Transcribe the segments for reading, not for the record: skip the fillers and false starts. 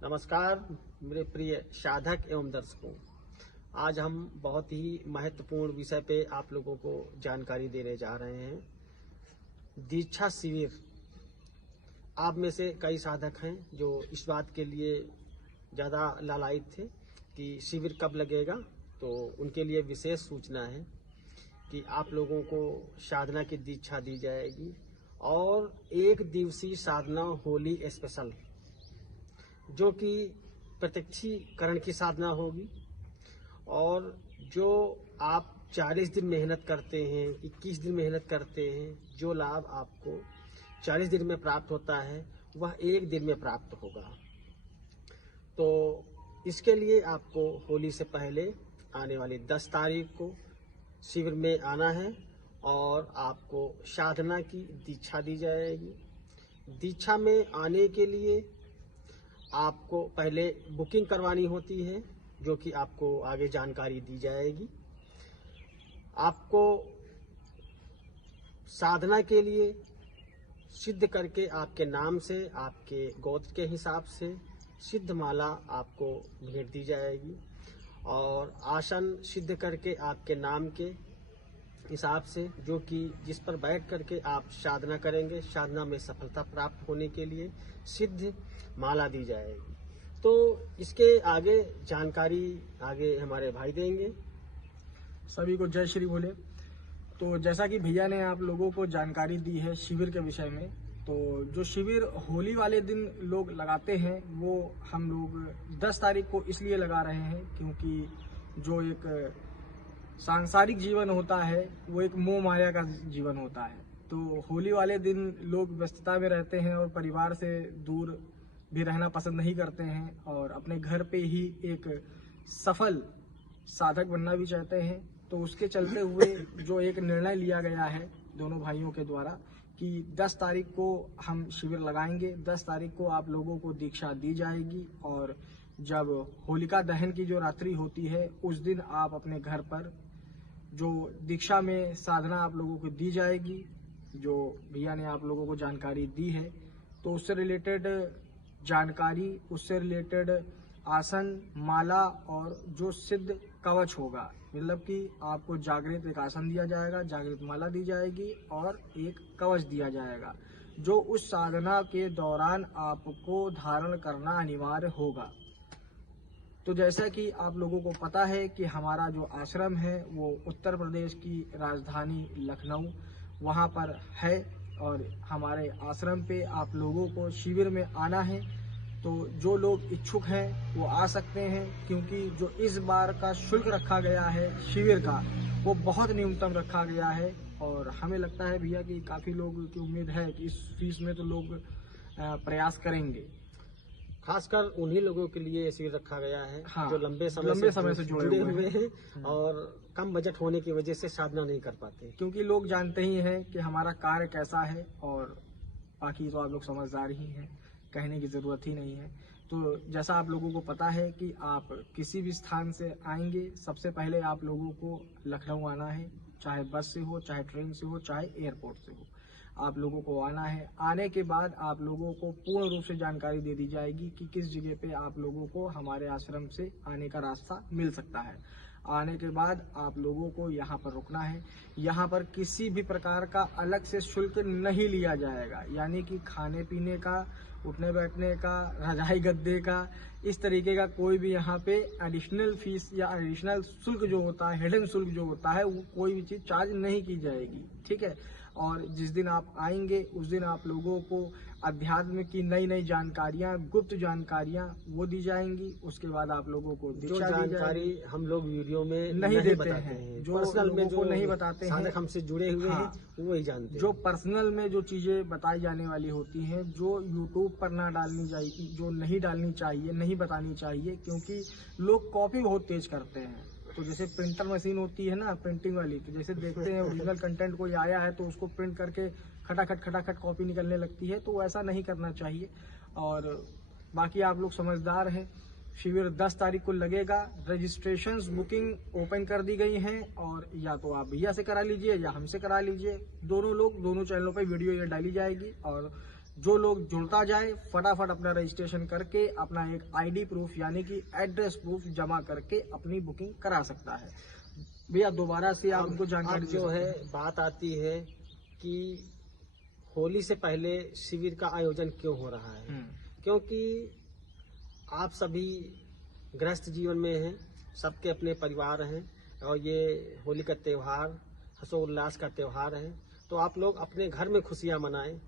नमस्कार मेरे प्रिय साधक एवं दर्शकों। आज हम बहुत ही महत्वपूर्ण विषय पे आप लोगों को जानकारी देने जा रहे हैं। दीक्षा शिविर। आप में से कई साधक हैं जो इस बात के लिए ज़्यादा लालायित थे कि शिविर कब लगेगा, तो उनके लिए विशेष सूचना है कि आप लोगों को साधना की दीक्षा दी जाएगी और एक दिवसीय साधना होली स्पेशल, जो कि प्रत्यक्षीकरण की साधना होगी। और जो आप 40 दिन मेहनत करते हैं, 21 दिन मेहनत करते हैं, जो लाभ आपको 40 दिन में प्राप्त होता है वह एक दिन में प्राप्त होगा। तो इसके लिए आपको होली से पहले आने वाली 10 तारीख को शिविर में आना है और आपको साधना की दीक्षा दी जाएगी। दीक्षा में आने के लिए आपको पहले बुकिंग करवानी होती है, जो कि आपको आगे जानकारी दी जाएगी। आपको साधना के लिए सिद्ध करके आपके नाम से, आपके गोत्र के हिसाब से सिद्ध माला आपको भेंट दी जाएगी और आसन सिद्ध करके आपके नाम के हिसाब से, जो कि जिस पर बैठ करके आप साधना करेंगे, साधना में सफलता प्राप्त होने के लिए सिद्ध माला दी जाएगी। तो इसके आगे जानकारी आगे हमारे भाई देंगे। सभी को जय श्री भोले। तो जैसा कि भैया ने आप लोगों को जानकारी दी है शिविर के विषय में, तो जो शिविर होली वाले दिन लोग लगाते हैं वो हम लोग 10 तारीख को इसलिए लगा रहे हैं क्योंकि जो एक सांसारिक जीवन होता है वो एक मोह माया का जीवन होता है। तो होली वाले दिन लोग व्यस्तता में रहते हैं और परिवार से दूर भी रहना पसंद नहीं करते हैं और अपने घर पे ही एक सफल साधक बनना भी चाहते हैं। तो उसके चलते हुए जो एक निर्णय लिया गया है दोनों भाइयों के द्वारा कि 10 तारीख को हम शिविर लगाएंगे। 10 तारीख को आप लोगों को दीक्षा दी जाएगी और जब होलिका दहन की जो रात्रि होती है उस दिन आप अपने घर पर जो दीक्षा में साधना आप लोगों को दी जाएगी, जो भैया ने आप लोगों को जानकारी दी है, तो उससे रिलेटेड जानकारी, उससे रिलेटेड आसन, माला और जो सिद्ध कवच होगा, मतलब कि आपको जागृत एक आसन दिया जाएगा, जागृत माला दी जाएगी और एक कवच दिया जाएगा, जो उस साधना के दौरान आपको धारण करना अनिवार्य होगा। तो जैसा कि आप लोगों को पता है कि हमारा जो आश्रम है वो उत्तर प्रदेश की राजधानी लखनऊ वहाँ पर है और हमारे आश्रम पे आप लोगों को शिविर में आना है। तो जो लोग इच्छुक हैं वो आ सकते हैं, क्योंकि जो इस बार का शुल्क रखा गया है शिविर का वो बहुत न्यूनतम रखा गया है और हमें लगता है भैया कि काफ़ी लोग की उम्मीद है कि इस फीस में तो लोग प्रयास करेंगे। खासकर उन्हीं लोगों के लिए ये शिविर रखा गया है, हाँ, जो लंबे समय से जुड़े हुए हैं और कम बजट होने की वजह से साधना नहीं कर पाते, क्योंकि लोग जानते ही हैं कि हमारा कार्य कैसा है और बाकी तो आप लोग समझदार ही हैं, कहने की ज़रूरत ही नहीं है। तो जैसा आप लोगों को पता है कि आप किसी भी स्थान से आएंगे, सबसे पहले आप लोगों को लखनऊ आना है, चाहे बस से हो, चाहे ट्रेन से हो, चाहे एयरपोर्ट से हो, आप लोगों को आना है। आने के बाद आप लोगों को पूर्ण रूप से जानकारी दे दी जाएगी कि किस जगह पे आप लोगों को हमारे आश्रम से आने का रास्ता मिल सकता है। आने के बाद आप लोगों को यहाँ पर रुकना है। यहाँ पर किसी भी प्रकार का अलग से शुल्क नहीं लिया जाएगा, यानी कि खाने पीने का, उठने बैठने का, रजाई गद्दे का, इस तरीके का कोई भी यहाँ पे एडिशनल फीस या एडिशनल शुल्क जो होता है, हिडन शुल्क जो होता है, वो कोई भी चीज़ चार्ज नहीं की जाएगी, ठीक है। और जिस दिन आप आएंगे उस दिन आप लोगों को अध्यात्म की नई नई जानकारियाँ, गुप्त जानकारियाँ वो दी जाएंगी। उसके बाद आप लोगों को जो जानकारी हम लोग वीडियो में नहीं देते हैं, जो पर्सनल में जो नहीं बताते हैं, साधक हमसे जुड़े हुए हाँ, हैं वो ही जानते हैं। जो पर्सनल में जो चीजें बताई जाने वाली होती हैं, जो यूट्यूब पर ना डालनी चाहिए, जो नहीं डालनी चाहिए, नहीं बतानी चाहिए, क्योंकि लोग कॉपी बहुत तेज करते हैं। तो जैसे प्रिंटर मशीन होती है ना, प्रिंटिंग वाली, तो जैसे देखते हैं ओरिजिनल कंटेंट कोई आया है तो उसको प्रिंट करके खटाखट कॉपी निकलने लगती है, तो ऐसा नहीं करना चाहिए। और बाकी आप लोग समझदार हैं। शिविर 10 तारीख को लगेगा। रजिस्ट्रेशंस बुकिंग ओपन कर दी गई हैं और या तो आप भैया से करा लीजिए या हमसे करा लीजिए। दोनों चैनलों पर वीडियो ये डाली जाएगी और जो लोग जुड़ता जाए फटाफट अपना रजिस्ट्रेशन करके अपना एक आईडी प्रूफ यानी कि एड्रेस प्रूफ जमा करके अपनी बुकिंग करा सकता है। भैया दोबारा से आप उनको जानकारी जो है बात आती है कि होली से पहले शिविर का आयोजन क्यों हो रहा है, क्योंकि आप सभी गृहस्थ जीवन में हैं, सबके अपने परिवार हैं और ये होली का त्यौहार हर्षोल्लास का त्यौहार है। तो आप लोग अपने घर में खुशियां मनाएं,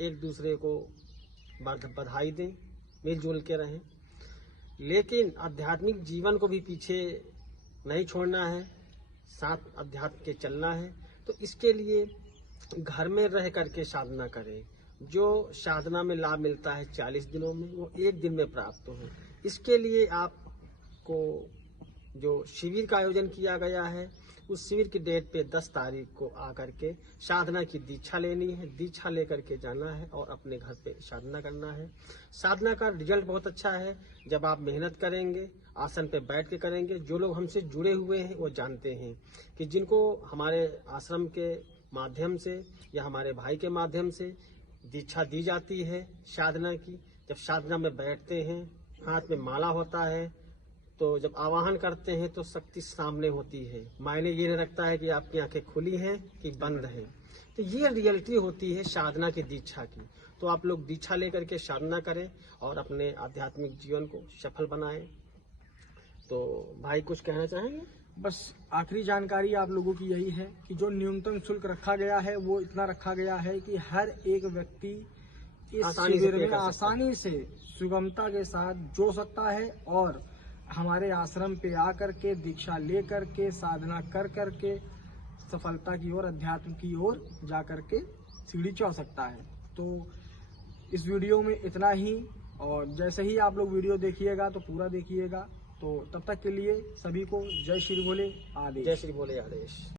एक दूसरे को बधाई दें, मिलजुल के रहें, लेकिन आध्यात्मिक जीवन को भी पीछे नहीं छोड़ना है, साथ अध्यात्म के चलना है। तो इसके लिए घर में रह करके साधना करें। जो साधना में लाभ मिलता है 40 दिनों में, वो एक दिन में प्राप्त हो। इसके लिए आपको जो शिविर का आयोजन किया गया है, उस शिविर की डेट पे 10 तारीख को आकर के साधना की दीक्षा लेनी है, दीक्षा लेकर के जाना है और अपने घर पे साधना करना है। साधना का रिजल्ट बहुत अच्छा है। जब आप मेहनत करेंगे, आसन पे बैठ के करेंगे, जो लोग हमसे जुड़े हुए हैं वो जानते हैं कि जिनको हमारे आश्रम के माध्यम से या हमारे भाई के माध्यम से दीक्षा दी जाती है साधना की, जब साधना में बैठते हैं, हाथ में माला होता है, तो जब आवाहन करते हैं तो शक्ति सामने होती है। मायने ये नहीं रखता है कि आपकी आंखें खुली हैं कि बंद हैं। तो ये रियलिटी होती है साधना की दीक्षा की। तो आप लोग दीक्षा लेकर के साधना करें और अपने आध्यात्मिक जीवन को सफल बनाएं। तो भाई कुछ कहना चाहेंगे? बस आखिरी जानकारी आप लोगों की यही है कि जो न्यूनतम शुल्क रखा गया है वो इतना रखा गया है कि हर एक व्यक्ति इस शिविर में आसानी से सुगमता के साथ जुड़ सकता है और हमारे आश्रम पे आकर के दीक्षा ले करके साधना कर करके सफलता की ओर, अध्यात्म की ओर जा करके सीढ़ी चढ़ सकता है। तो इस वीडियो में इतना ही, और जैसे ही आप लोग वीडियो देखिएगा तो पूरा देखिएगा। तो तब तक के लिए सभी को जय श्री भोले आदेश। जय श्री भोले आदेश।